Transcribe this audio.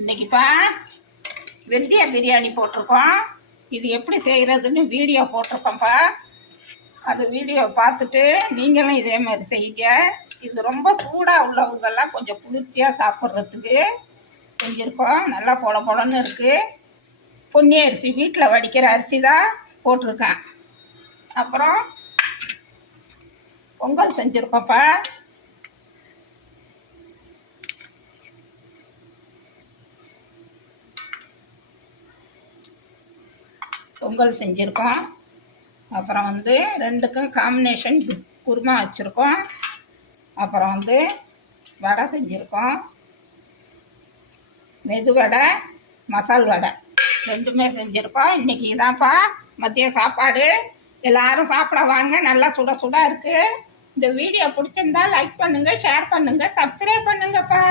இன்னைக்குப்பா வெந்தய பிரியாணி போட்டிருக்கோம். இது எப்படி செய்கிறதுன்னு வீடியோ போட்டிருக்கோம்ப்பா. அது வீடியோ பார்த்துட்டு நீங்களும் இதே மாதிரி செய்யுங்க. இது ரொம்ப சூடாக உள்ளவங்கெல்லாம் கொஞ்சம் குளிர்ச்சியாக சாப்பிட்றதுக்கு செஞ்சுருக்கோம். நல்லா பொல பொலன்னு இருக்குது. பொன்னி அரிசி, வீட்டில் வடிக்கிற அரிசி தான் போட்டிருக்கேன். அப்புறம் பொங்கல் செஞ்சுருக்கோம்ப்பா. பொங்கல் செஞ்சுருக்கோம். அப்புறம் ரெண்டுக்கும் காம்பினேஷன் குருமா வச்சுருக்கோம். அப்புறம் வடை செஞ்சுருக்கோம். மெது வடை, மசால் வடை ரெண்டுமே செஞ்சுருக்கோம். இன்றைக்கி இதான்ப்பா மதிய சாப்பாடு. எல்லோரும் சாப்பிட வாங்க. நல்லா சுட சுட இருக்குது. இந்த வீடியோ பிடிச்சிருந்தா லைக் பண்ணுங்கள், ஷேர் பண்ணுங்கள், சப்ஸ்கிரைப் பண்ணுங்கப்பா.